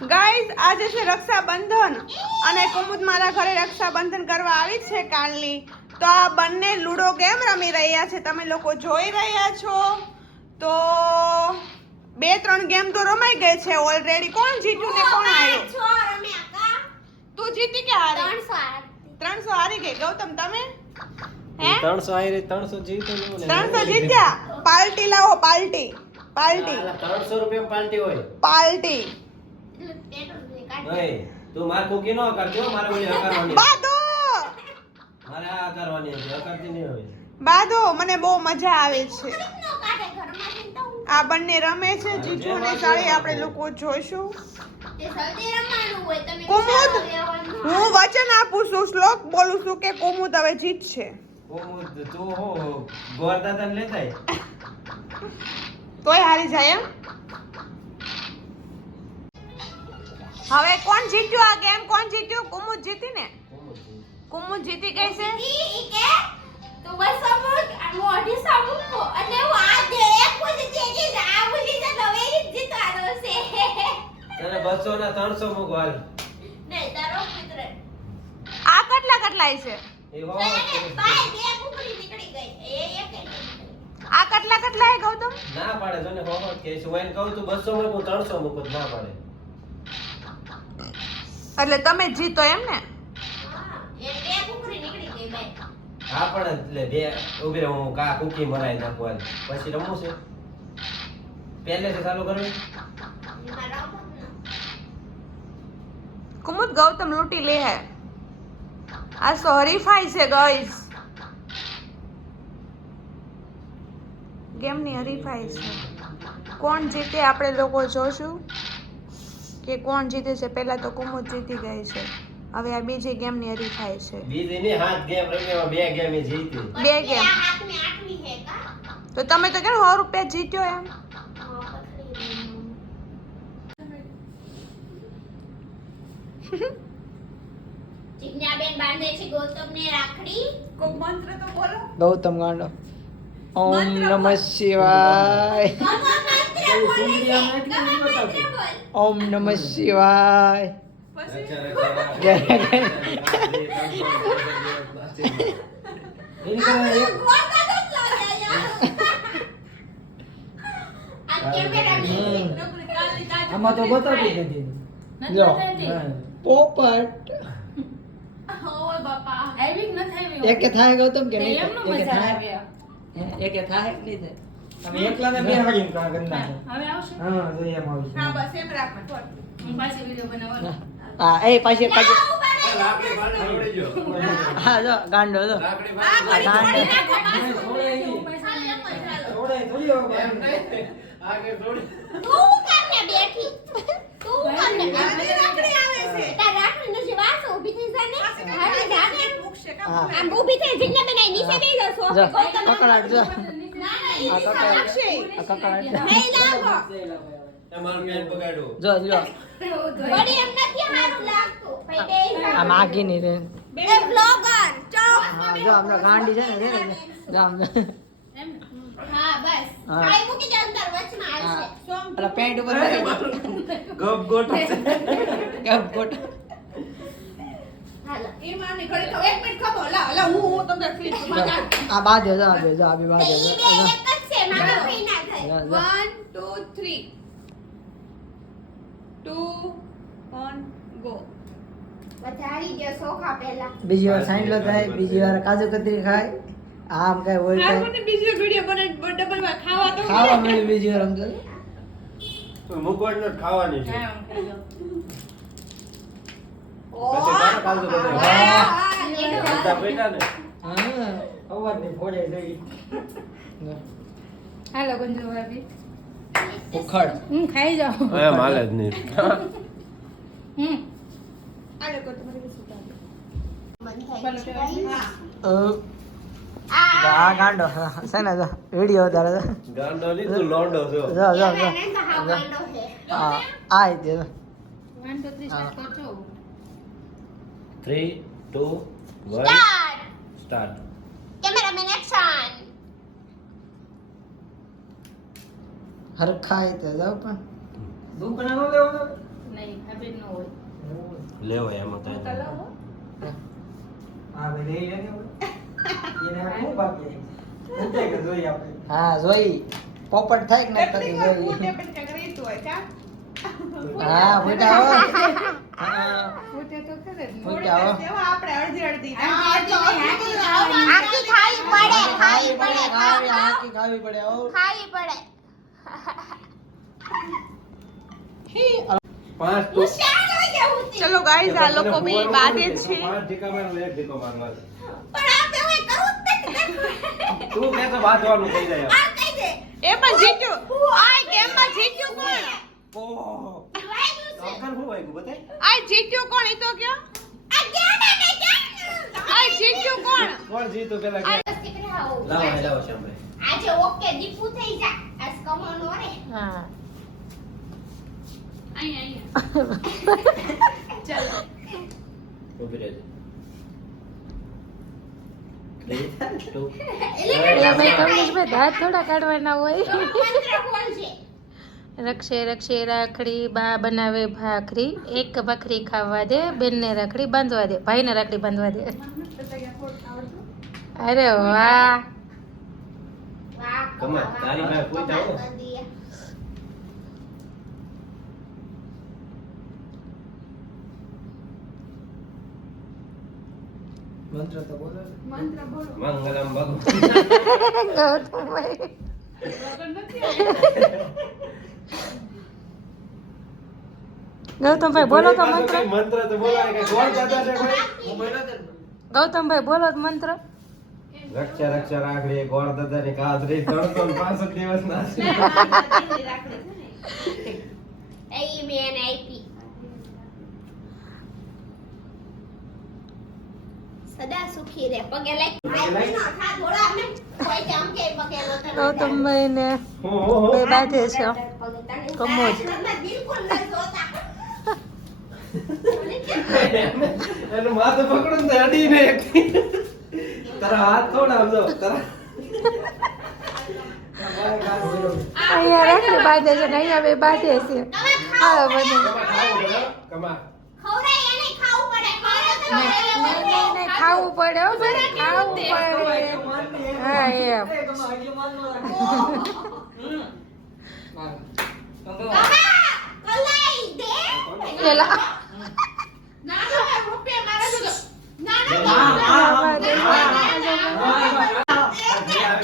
Guys આજે છે રક્ષાબંધન અને કુમુદ મારા ઘરે રક્ષાબંધન કરવા આવી છે કાલની. તો આ બંને લૂડો ગેમ રમી રહ્યા છે? તમે લોકો જોઈ રહ્યા છો? તો બે ત્રણ ગેમ તો રમાઈ ગઈ છે ઓલરેડી કોણ જીત્યું ને કોણ હાર્યું? તું જીતી કે હારી? ત્રણસો હારી. ગઈ. ગૌતમ તમે? હે ત્રણસો હારી ત્રણસો જીત્યું ને ત્રણસો જીત્યા. પાર્ટી લાવો પાર્ટી પાર્ટી ત્રણસો રૂપિયા પાલટી હોય. પાર્ટી તું માર કુકી નો કરજો મારે ઓલી હકારવાની બાદો! મારે આ કરવાની છે હકારતી નહીં હોય. બાદો મને બહુ મજા આવે છે. આ બંને રમે છે જીજુ અને સાળી આપણે લોકો જોઈશું. કુમુદ હું વચન આપું છું શ્લોક બોલું છું કે કુમુદ હવે જીતશે કુમુદ તું હો ગોર દાદા લેતા તોય હારી જાય એમ? હવે કોણ જીત્યું આ ગેમ કોણ જીત્યું? કુમુદ જીતી ને? કુમુદ જીતી ગઈ છે? તને બસો ના ત્રણસો મૂકો હાલ આ કેટલા કેટલાય છે? એ હો આ કેટલા કેટલા હે ગૌતમ? ના પાડે જો ને હો હો કે છે. હું કહું તું બસો મૂકું ત્રણસો મૂકું ના પાડે. એટલે તમે જીતો એમ ને? હા પણ એટલે બે ઊભી રહે હું કા કુકી મરાઈ નાખું હાલ. પછી રમવું છે. પહેલેથી ચાલુ કરવી. કુમુદ ગૌતમ લૂંટી લે હે. આ સો હરીફાઈ છે ગાઈસ ગેમની હરીફાઈ છે. કોણ જીતે આપણે લોકો જોશું. કે કોણ જીતે છે? પહેલા તો કુમુદ જીતી ગઈ છે. હવે આ બીજી ગેમની હરીફાઈ છે. બીજી ની હાથ ગેમ રમ્યો બે ગેમ એ જીતી. બે ગેમ. તો તમે તો કેમ સો રૂપિયા જીત્યો એમ? ચિકનાબેન બાંધે છે ગૌતમને રાખડી. કોક મંત્ર તો બોલો. ગૌતમ ગાંડો. ઓમ નમઃ શિવાય. ઓમ નમઃ શિવાય. આમાં તો બતાવી દીધી. પોપટ. એકે થાય ગૌતમ કે નહીં થાય? એકે થાય? થાય કે નહીં થાય? તમે એકલા ને બે હાડીને કાં કરી નાખો. હા તો એમ આવશે. હા બસ એમ રાખો. હા. એ પાછી લાકડી બાંધે હા જો જો. હવે જા જા જો. માગી રે જો હમણાં ગાંડી છે ને જો આમ હા બસ હા. મૂકી દે અંદર વચમાં આવશે પેન્ટ ઉપર ગપ ગોટ ગપ ગોટ. આ બાજુ જો વાર સાંડલો થાય. બીજી વાર કાજુ કતરી ખાય. આમ કઈ હોય કઈ. મને બીજો વિડિયો બનાવી ડબલમાં ખાવા તો ખાવા મળે. બીજી વાર સમજો મુકવાડ ખાવાની છે. હાલો ગંજો ભાભી. ઉખડ. હું ખાઈ જાઉં. એમ હાલે જ નહીં. હમ. આ લોકો તમારી ગાંડો. ને રીતે જો. વન સ્ટાર્ટ કરજો Three, two, one, Start. start. Cameraman action. હરખાય તો જાવ પણ દુકાને નો દેવાનો નહીં લેવો એમાં તો હો. ભાઈ લઈ લેને હવે. એને હું બાકી પૂછે કે જોઈ આપણે હા જોઈ પોપટ થાય કે ના ફૂટે જોઈ હા ફૂટા હો ફૂટે તો ખરે. જ હો આપણે અડધી અડધી અડધી અડધી આખી આખી ખાવી પડે. ખાવી પડે ખાવી ખાવી પડે હો ખાવી પડે પાંચ તો. શાનો જેવું છે ચલો ગાઈઝ આ લોકો બી બાદે છે. પાંચ ઢીકા મારવા એક ઢીકો મારવા. પણ આ તો હવે કરું જ નથી તું કે તો બાંધવાનું થઈ જાય. આ કહી દે. એ પણ જીત્યું. આ જીત્યું કોણ? ઓહો વાગ્યું બતાય આ જીત્યો કોણ? એ તો કયો? આ જીત્યું કોણ? કોણ જીતું પેલા કે આ દીકરી આવો લાવો લાવો સાંભળે આજે ઓકે દીપુ થઈ જા. આજ કમોનો રે. હા. એટલે ભાઈ. તમને દાંત થોડા કાઢવાના હોય. મંત્ર કોણ છે? રક્ષે રક્ષે રાખડી બા બનાવે ભાખરી. એક ભાખરી ખાવા દે બેનને રાખડી બાંધવા દે ભાઈને રાખડી બાંધવા દે. અરે વાહ. મંત્ર તો બોલો. મંત્ર બોલો. મંગલમ ભગવાન. ગૌતમભાઈ ગૌતમભાઈ બોલો તો મંત્ર. મંત્ર તો બોલો કે કોણ દાદા છે ભાઈ ગૌતમભાઈ બોલો તો મંત્ર. રક્ષા રક્ષા રાખડી ગોળ દાદા ની કાતરી ત્રણસો દિવસ ના એ મેં આપી. સદા સુખી રે પગે લાગી. થોડા અમે કોઈ કામ કે પગે તને ગૌતમભાઈ ને હો હો હો. બે બાંધે છે. તારા બિલકુલ એનું માથું પકડું ને અડીને તારા હાથ થોડા આવજો. તારા અહીંયા રાખડી બાંધે છે ને અહીંયા બે બાંધે છે. હા બને. ખાવું પડે હો, ભાઈ ખાવું પડે. એમ. પેલા નાનો એક રૂપિયા મારા જોડે. નાનો હા, હા,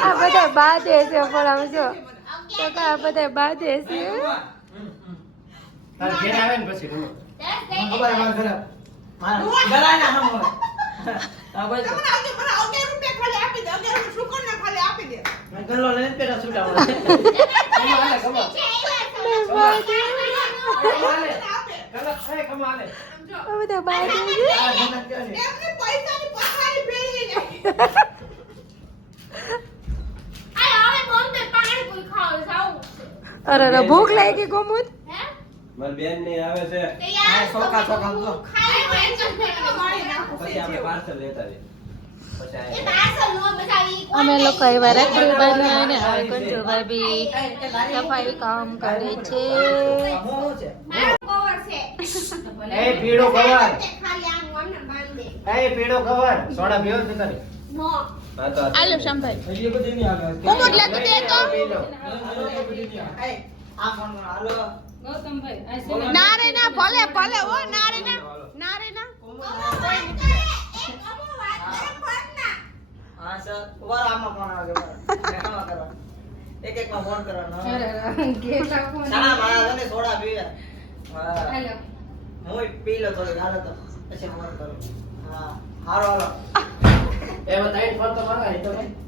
આ બધા બાંધે છે પણ આમ જો. તો કે આ બધા બાંધે છે. હમ, બધા છે. અરે અરે ભૂખ લાગી ગોમુદ? હે? મારી બેન ને આવે છે. તો લઉં છું. પૈસા પછી આપણે પાર્સલ લેતા જઈએ. અમે લોકો એવા રાખડી બાંધવા ને હવે કંજુભાઈ બી સફાઈ કામ કરે છે. એ પીળો કવર ખાલી આમ વણ બાંધે. એ પીળો કવર સોડા પીવો છે તારે. નો. હા તો આ આલો શામભાઈ એ બધી નહીં આવે. કોમોદ લે દે તો. એ બધી નહીં આવે. આ ફોન કરો, હાલો. ના રે ના ભલે ભલે ઓ ના રે ના ના રે ના. અમો વાત કરે, એક અમો વાત કરે ફોનના. હા સર. ઊભા આમાં ફોન આવે છે, ઊભા રહો. મેં આમાં કરવાનો. એક એક માં ફોન. કરવાનો ના મારા ને સોડા પીવે. હા. હું પી લો તો પછી ફોન કરું. હા, હારો, હાલો. એમાં ત્રણ ફોન તો મારા એ તો ભાઈ.